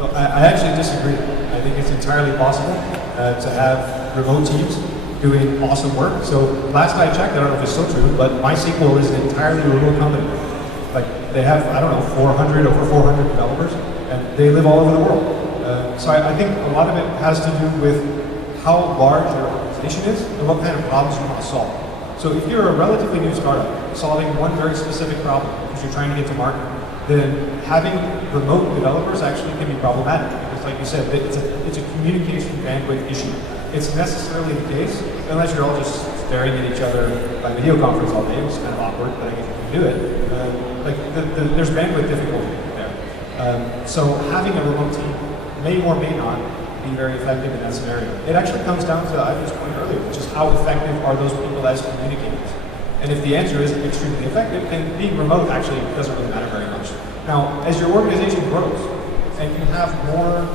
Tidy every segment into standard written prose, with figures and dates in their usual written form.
So I actually disagree. I think it's entirely possible to have remote teams doing awesome work. So last I checked, I don't know if it's still true, but MySQL is an entirely remote company. Like they have, I don't know, over 400 developers, and they live all over the world. So I think a lot of it has to do with how large your organization is and what kind of problems you want to solve. So if you're a relatively new startup solving one very specific problem because you're trying to get to market, then having remote developers actually can be problematic. Because like you said, it's a communication bandwidth issue. It's necessarily the case, unless you're all just staring at each other by video conference all day. It's kind of awkward, but I guess you can do it. There's bandwidth difficulty there. So having a remote team may or may not be very effective in that scenario. It actually comes down to Ivan's point earlier, which is how effective are those people as communicators? And if the answer is extremely effective, then being remote actually doesn't really matter very much. Now, as your organization grows, and you have more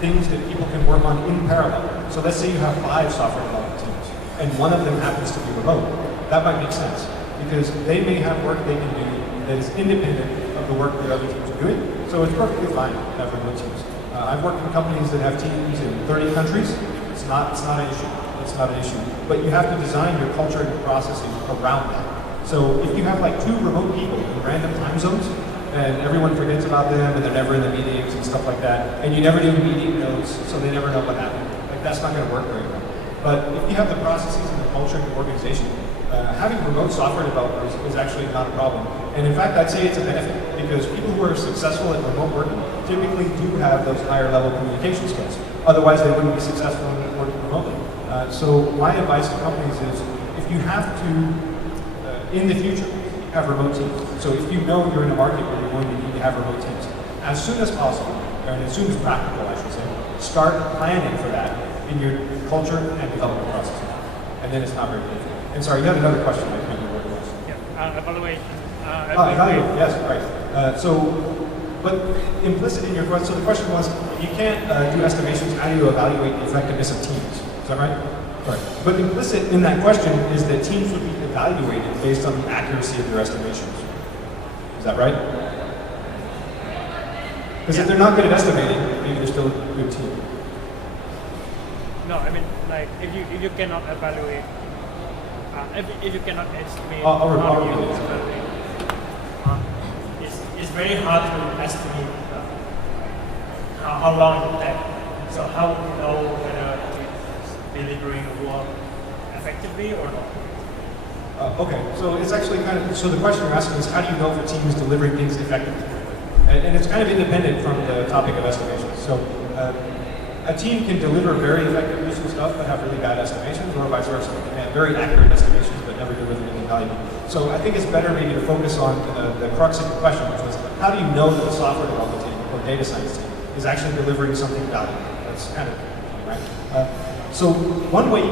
things that people can work on in parallel, so let's say you have 5 software development teams, and one of them happens to be remote, that might make sense, because they may have work they can do that is independent of the work that other teams are doing, so it's perfectly fine to have remote teams. I've worked in companies that have teams in 30 countries. It's not an issue. It's not an issue. But you have to design your culture and your processes around that. So if you have like 2 remote people in random time zones, and everyone forgets about them, and they're never in the meetings and stuff like that, and you never do meeting notes, so they never know what happened. Like that's not going to work very well. But if you have the processes and the culture in your organization, having remote software developers is actually not a problem. And in fact, I'd say it's a benefit, because people who are successful at remote working typically do have those higher level communication skills. Otherwise, they wouldn't be successful in working remotely. So my advice to companies is, if you have to, in the future, have remote teams. So if you know you're in a market where you're going to need to have remote teams, as soon as possible, or as soon as practical, I should say, start planning for that in your culture and development process. And then it's not very difficult. And sorry, you had another question. I can't remember what it was. Yeah, evaluation. Evaluate, yes, right. But implicit in your question, so the question was, if you can't do estimations, how do you evaluate the effectiveness of teams? Is that right? Right. But implicit in that question is that teams would be evaluated based on the accuracy of their estimations. Is that right? Because if they're not good at estimating, maybe they're still a good team. No, I mean, like, if you cannot evaluate, if you cannot estimate, it's very hard to estimate how long it will take. So how would you know whether it's delivering work effectively or not? Okay, so it's actually kind of, so the question you're asking is, how do you know if a team is delivering things effectively? And it's kind of independent from the topic of estimation. So a team can deliver very effective useful stuff but have really bad estimations, or vice versa. They can have very accurate estimations but never deliver anything valuable. So I think it's better maybe to focus on the crux of the question, which was, how do you know that the software development team or data science team is actually delivering something valuable? That's kind of, right? So one way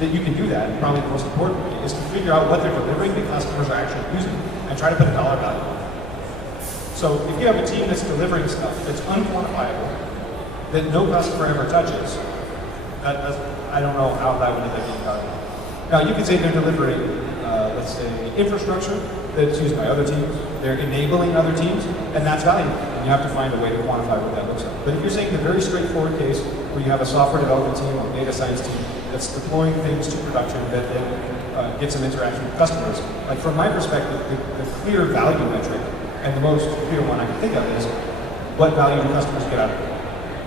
that you can do that, and probably the most important way, is to figure out what they're delivering that customers are actually using and try to put a dollar value on it. So if you have a team that's delivering stuff that's unquantifiable, that no customer ever touches, I don't know how that would end up being valuable. Now you could say they're delivering, let's say, infrastructure that's used by other teams, they're enabling other teams, and that's valuable. And you have to find a way to quantify what that looks like. But if you're saying the very straightforward case where you have a software development team or data science team that's deploying things to production that then get some interaction with customers, like from my perspective, the clear value metric, and the most clear one I can think of, is what value do customers get out of it?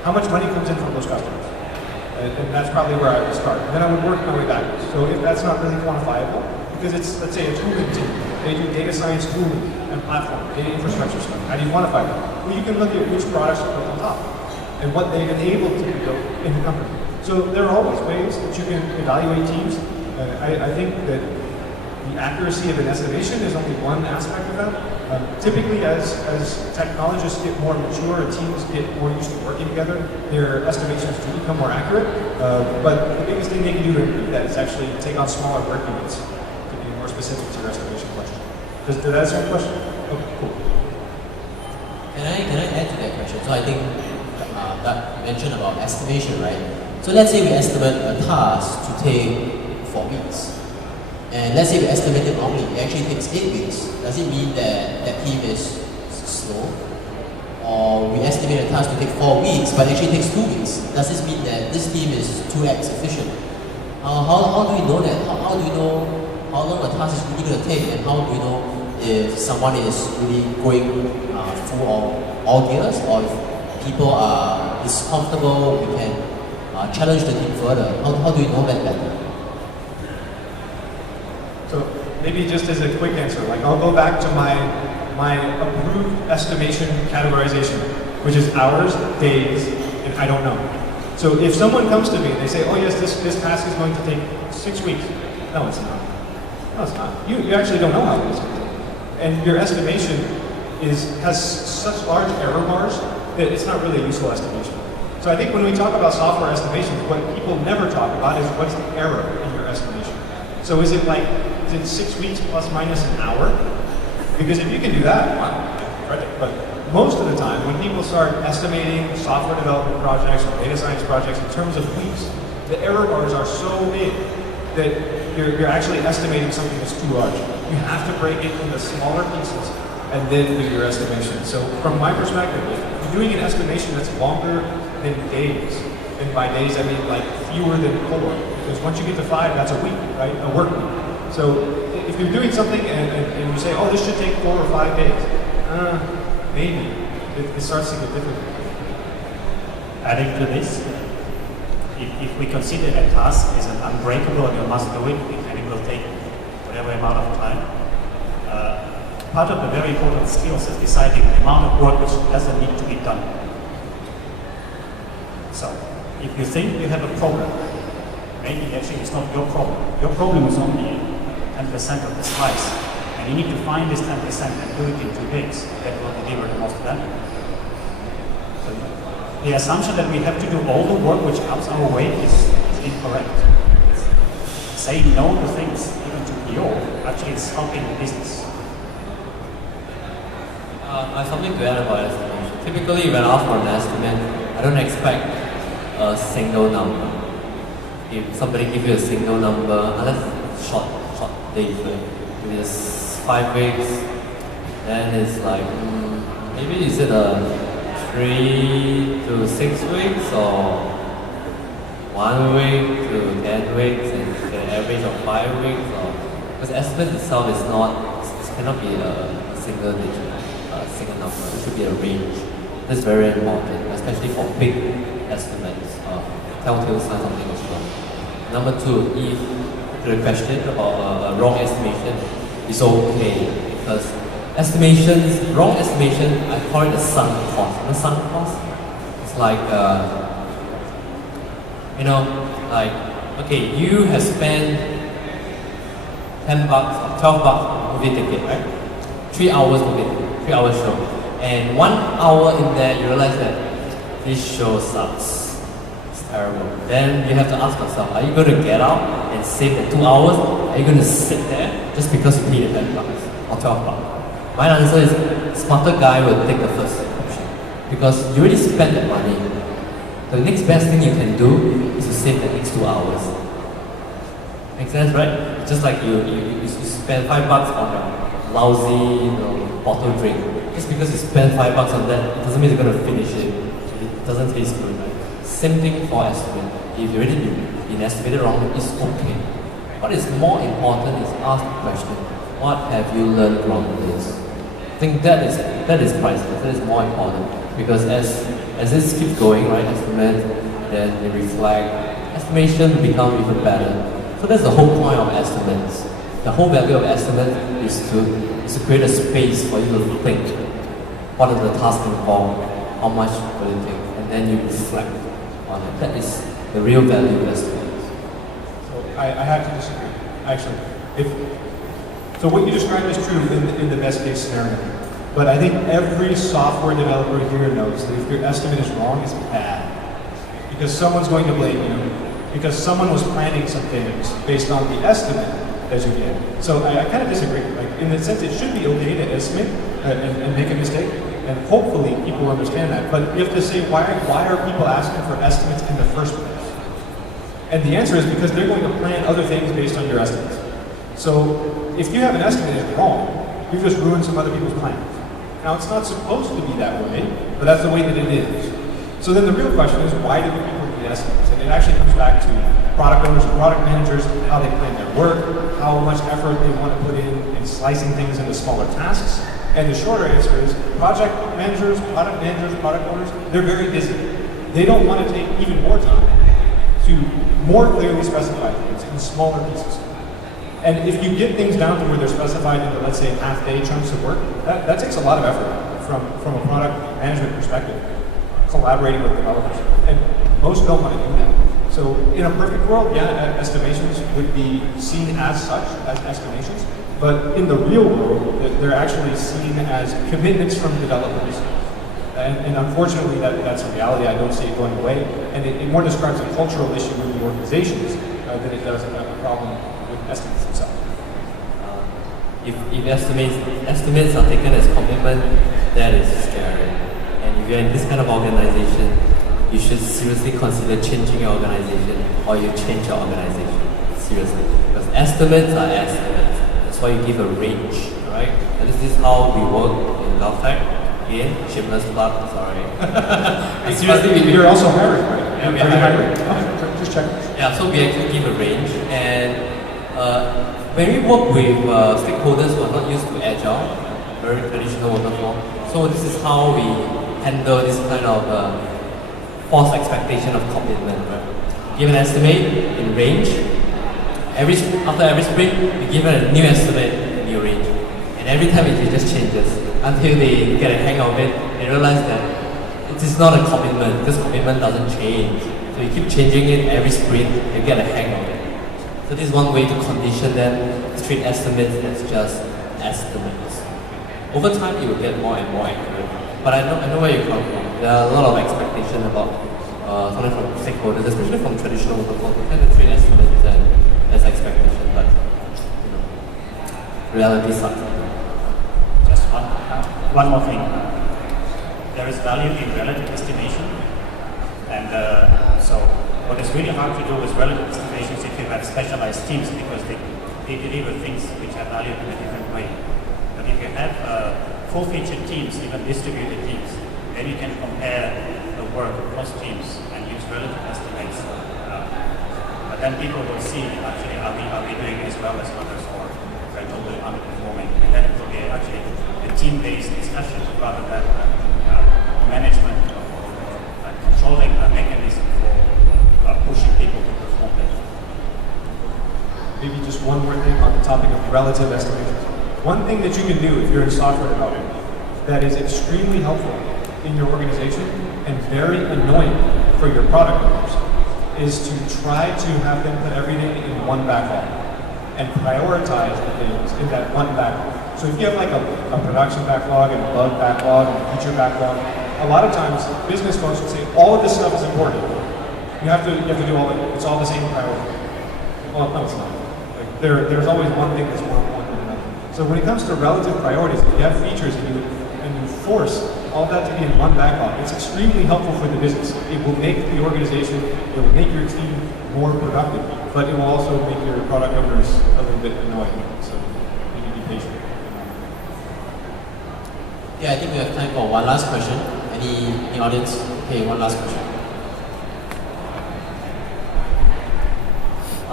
How much money comes in from those customers? And that's probably where I would start. And then I would work my way backwards. So if that's not really quantifiable, because it's, let's say, a tooling team, they do data science tooling and platform, data infrastructure stuff. How do you quantify that? Well, you can look at which products are built on top and what they've enabled to be built in the company. So there are always ways that you can evaluate teams. I think that the accuracy of an estimation is only one aspect of that. Typically, as technologists get more mature and teams get more used to working together, their estimations do become more accurate. But the biggest thing they can do to improve that is actually take on smaller work units to be more specific to your estimation question. Did that answer your question? Okay, cool. Can I add to that question? So I think that you mentioned about estimation, right? So let's say we estimate a task to take 4 weeks. And let's say we estimate it normally, it actually takes 8 weeks. Does it mean that that team is slow? Or we estimate a task to take 4 weeks, but actually takes 2 weeks. Does this mean that this team is 2x efficient? How do we know that? How do you know how long a task is really going to take, and how do you know if someone is really going full of all gears, or if people is comfortable, we can challenge the team further? How do you know that better? So maybe just as a quick answer, like I'll go back to my approved estimation categorization, which is hours, days, and I don't know. So if someone comes to me and they say, oh yes, this task is going to take 6 weeks. No, it's not. No, it's not. You actually don't know how long it's going to take. And your estimation has such large error bars that it's not really a useful estimation. So I think when we talk about software estimations, what people never talk about is what's the error in your estimation. So is it 6 weeks plus minus an hour? Because if you can do that, fine. But most of the time, when people start estimating software development projects or data science projects in terms of weeks, the error bars are so big that you're actually estimating something that's too large. You have to break it into smaller pieces and then do your estimation. So from my perspective, if you're doing an estimation that's longer than days, and by days I mean fewer than 4, because once you get to 5, that's a week, right? A work week. So if you're doing something and you say, oh, this should take 4 or 5 days, maybe. It starts to get difficult. Adding to this, if we consider a task as an unbreakable and you must do it, and it will take whatever amount of time, part of the very important skills is deciding the amount of work which doesn't need to be done. So, if you think you have a problem, maybe actually it's not your problem. Your problem is only 10% of the slice, and you need to find this 10% and do it in 2 days. That will deliver the most value. So, the assumption that we have to do all the work which comes our way is incorrect. Saying no to things, even to PO, actually is helping the business. I have something to add about estimation. Typically, when I ask for an estimate, I don't expect a single number. If somebody gives you a single number, unless short days, if it's 5 weeks, then it's maybe is it a 3 to 6 weeks or 1 week to 10 weeks and the average of 5 weeks, or because estimate itself is cannot be a single digit, single number. It should be a range. This is very important, especially for big estimates. Telltale signs something as well. Number 2, if the question about wrong estimation is okay, because wrong estimation, I call it the sunk cost. The sunk cost, it's okay, you have spent $10 or $12 on movie ticket, right? 3 hours movie, 3 hours show, and 1 hour in there you realize that this show sucks. It's terrible. Then you have to ask yourself, are you going to get out and save the 2 hours? Are you going to sit there just because you paid $10 or $12? My answer is, smarter guy will take the first option, because you already spent that money. The next best thing you can do is to save the next 2 hours. Make sense, right? It's just like you spend $5 on a lousy bottle drink. Just because you spend $5 on that, it doesn't mean you're going to finish it. It doesn't taste good, right? Same thing for estimate. If you already been estimated wrong, it's okay. What is more important is ask the question, what have you learned from this? I think that is priceless. That is more important, because as this keeps going, right, estimate, then they reflect, estimation become even better. So that's the whole point of estimates. The whole value of estimate is to create a space for you to think. What are the tasks involved? How much will it take? And then you reflect on it. That is the real value of estimates. So I have to disagree, actually. So what you described is true in the best case scenario. But I think every software developer here knows that if your estimate is wrong, it's bad. Because someone's going to blame you. Because someone was planning some things based on the estimate that you get. So I kind of disagree. In the sense, it should be okay to estimate and make a mistake. And hopefully people understand that. But you have to say, why are people asking for estimates in the first place? And the answer is because they're going to plan other things based on your estimates. So if you have an estimate that's wrong, you've just ruined some other people's plans. Now, it's not supposed to be that way, but that's the way that it is. So then the real question is, why do people need estimates? And it actually comes back to product owners and product managers, how they plan their work, how much effort they want to put in slicing things into smaller tasks. And the shorter answer is, project managers, product owners, they're very busy. They don't want to take even more time to more clearly specify things in smaller pieces. And if you get things down to where they're specified into, let's say, half-day chunks of work, that takes a lot of effort from a product management perspective, collaborating with developers. And most don't want to do that. So in a perfect world, yeah, estimations would be seen as such, as estimations. But in the real world, they're actually seen as commitments from developers. And unfortunately, that's a reality. I don't see it going away. And it more describes a cultural issue with the organizations than it does a problem with estimates themselves. If estimates are taken as commitment, that is scary. And if you're in this kind of organization, you should seriously consider changing your organization, or you change your organization. Seriously. Because estimates are estimates. That's why you give a range, right? And this is how we work in Govtech. Again, shameless plug, sorry. Seriously, you're also hiring, right? Yeah, we are hiring. Oh, just check. Yeah, so we actually give a range, and when we work with stakeholders who are not used to Agile, very traditional waterfall, so this is how we handle this kind of false expectation of commitment. Right? Give an estimate in range. After every sprint, we give a new estimate, new range, and every time it just changes until they get a hang of it. They realize that it is not a commitment because commitment doesn't change. So you keep changing it every sprint, you get a hang of it. So this is one way to condition them to treat estimates as just estimates. Over time, it will get more and more accurate. But I know where you come from. There are a lot of expectations about something from stakeholders, especially from traditional waterfall. We tend to treat estimates as expectation, but reality sucks. Just one more thing. There is value in relative estimation, and so what is really hard to do with relative estimations if you have specialized teams because they deliver things which have value in a different way. But if you have full-featured teams, even distributed teams, then you can compare the work across teams and use relative estimates. But then people will see actually are we doing as well as others or we're totally underperforming, and then it will be actually a team-based discussion rather than management or controlling a mechanism for pushing people to perform better. Maybe just one more thing on the topic of relative estimations. One thing that you can do if you're in software development that is extremely helpful in your organization and very annoying for your product owners is to try to have them put everything in one backlog and prioritize the things in that one backlog. So if you have like a production backlog and a bug backlog and a feature backlog, a lot of times business folks will say all of this stuff is important. You have to do all of it. It's all the same priority. Well, no, it's not. Like, there's always one thing that's more important than another. So when it comes to relative priorities, if you have features and you force all that to be in one backlog, it's extremely helpful for the business. It will make the organization, it will make your team more productive, but it will also make your product owners a little bit annoying. So you need to be patient. Yeah, I think we have time for one last question. Any audience? Okay, one last question.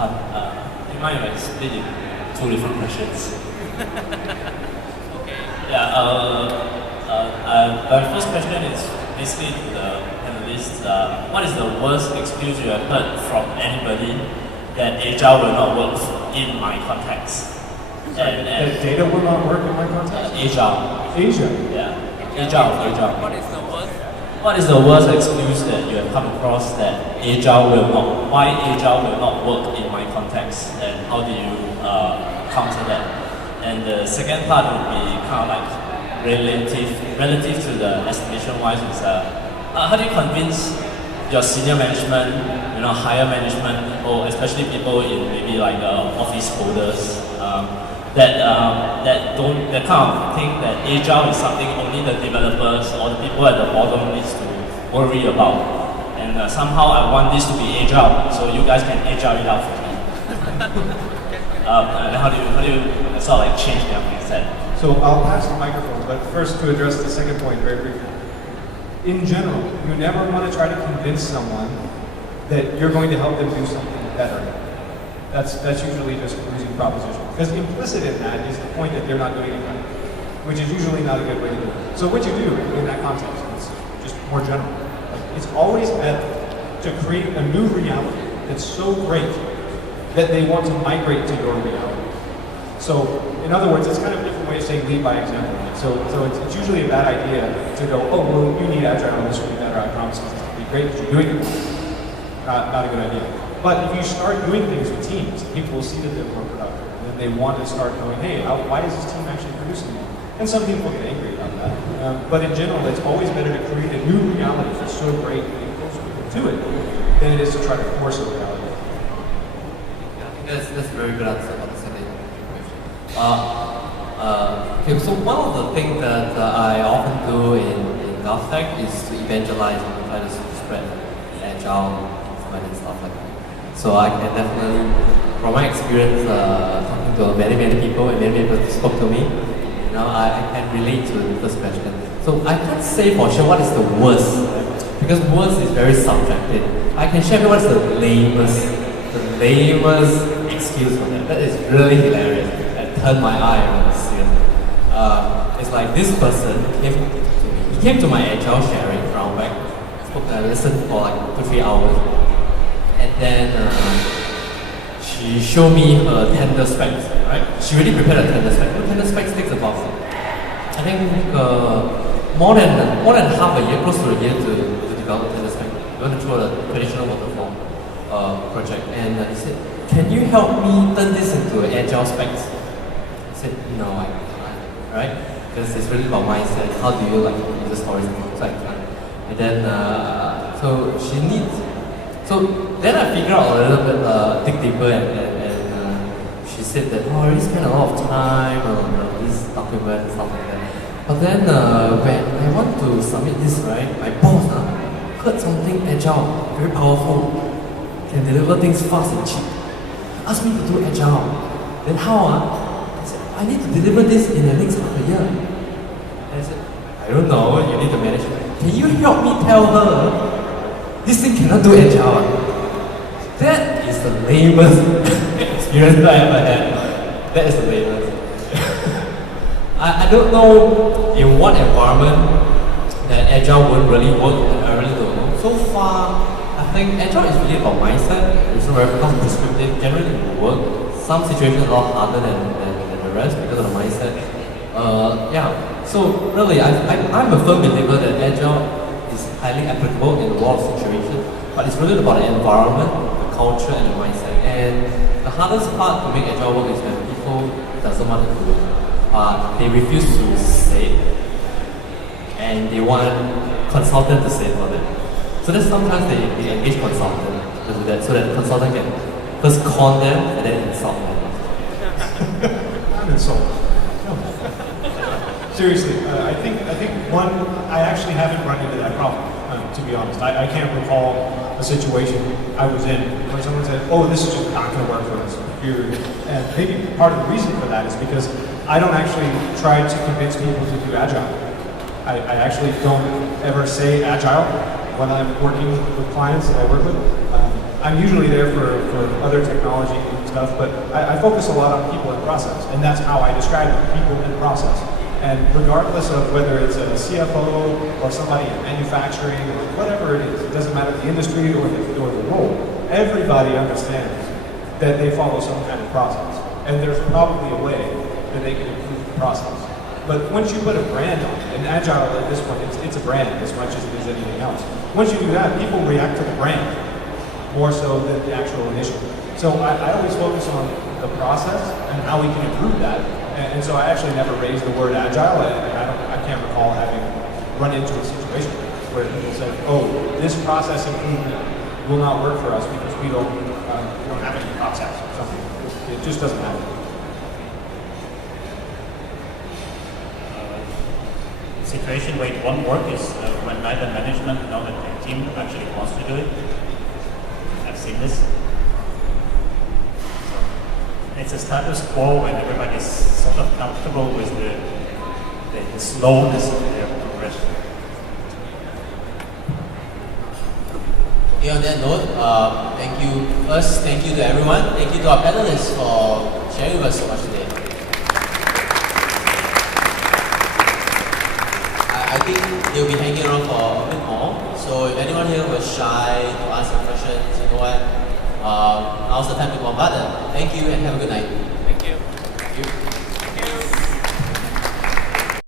Do you mind if I split it two different questions? Okay. Yeah. My first question is basically to the panelists. What is the worst excuse you have heard from anybody that Agile will not work in my context? And data will not work in my context? Agile. Yeah. Agile. What is the worst? What is the worst excuse that you have come across that why Agile will not work in my context, and how do you counter that? And the second part would be kind of like relative to the estimation wise is how do you convince your senior management, higher management, or especially people in maybe like office holders that kind of think that Agile is something only the developers or the people at the bottom needs to worry about, and somehow I want this to be Agile, so you guys can Agile it out for me. And how do you sort of like change their mindset? So I'll pass the microphone, but first to address the second point very briefly. in general, you never want to try to convince someone that you're going to help them do something better. That's usually just a losing proposition. Because implicit in that is the point that they're not doing it right, which is usually not a good way to do it. So what you do in that context is just more general. Like, it's always better to create a new reality that's so great that they want to migrate to your reality. So, in other words, it's kind of a different way of saying lead by example. So it's usually a bad idea to go, oh, well, you need Agile and this will be better, I promise it'll be great because you're doing it. Not a good idea. But if you start doing things with teams, people will see that they're more productive. And then they want to start going, hey, why is this team actually producing more? And some people get angry about that. But in general, it's always better to create a new reality that's so great that it pulls people to it than it is to try to force a reality. Yeah, I think that's a very good answer on the second question. Okay, so one of the things that I often do in Govtech is to evangelize and try to spread Agile and stuff like that. So I can definitely, from my experience talking to many people and many people spoke to me, you know, I can relate to this question. So I can't say for sure what is the worst, because worst is very subjective. I can share what is the lamest excuse for that. That is really hilarious. That turned my eye around, seriously. It's like this person came to me. He came to my Agile sharing round back. I listened for like 2-3 hours, and then she showed me her tender specs. Right? She really prepared a tender spec. The tender specs takes about, I think, more than half a year, close to a year to develop a tender spec. We went through a traditional waterfall project, and he said, "Can you help me turn this into Agile specs?" I said, "No, I can't." Right? Because it's really about mindset. How do you like user stories and things like that? And then, so she needs. So then I figured out a little bit, dig deeper, and she said that, oh, I already spent a lot of time on this document and stuff like that. But then when I want to submit this, right, my boss heard something Agile, very powerful, can deliver things fast and cheap. Asked me to do Agile. Then how? I said, I need to deliver this in the next half a year. And I said, I don't know, you need to manage it. Can you help me tell her this thing cannot do Agile? That is the lamest experience I ever had. That is the lamest. I don't know in what environment that Agile won't really work. I really don't know. So far, I think Agile is really about mindset. It's very prescriptive. Generally, it will work. Some situations are a lot harder than the rest because of the mindset. Yeah. So really, I'm a firm believer that Agile is highly applicable in a lot of situations, but it's really about the environment, the culture, and the mindset. And the hardest part to make Agile work is when people doesn't want to do it, but they refuse to say it, and they want consultant to say it for them. So that sometimes they engage consultant to do that, so that the consultant can first con them and then insult them. I'm insulted. Seriously, I think I actually haven't run into that problem, to be honest. I can't recall a situation I was in where someone said, oh, this is just not going to work for us. And maybe part of the reason for that is because I don't actually try to convince people to do Agile. I actually don't ever say Agile when I'm working with clients that I work with. I'm usually there for other technology and stuff, but I focus a lot on people and process, and that's how I describe it, people and process. And regardless of whether it's a CFO or somebody in manufacturing or whatever it is, it doesn't matter the industry or the role, everybody understands that they follow some kind of process. And there's probably a way that they can improve the process. But once you put a brand on it, and Agile at this point, it's a brand as much as it is anything else. Once you do that, people react to the brand more so than the actual initiative. So I always focus on the process and how we can improve that. And so I actually never raised the word Agile, and I can't recall having run into a situation where people said, oh, this process improvement will not work for us because we don't have any process or something. It just doesn't happen. The situation where it won't work is when neither management nor the team actually wants to do it. I've seen this. It's a status quo when everybody's sort of comfortable with the slowness of their progression. Okay, on that note, thank you. First, thank you to everyone. Thank you to our panelists for sharing with us so much today. I think they'll be hanging around for a bit more. So if anyone here was shy to ask some questions, you know what? Now's the time to bombard them. Thank you and have a good night. Thank you. Thank you.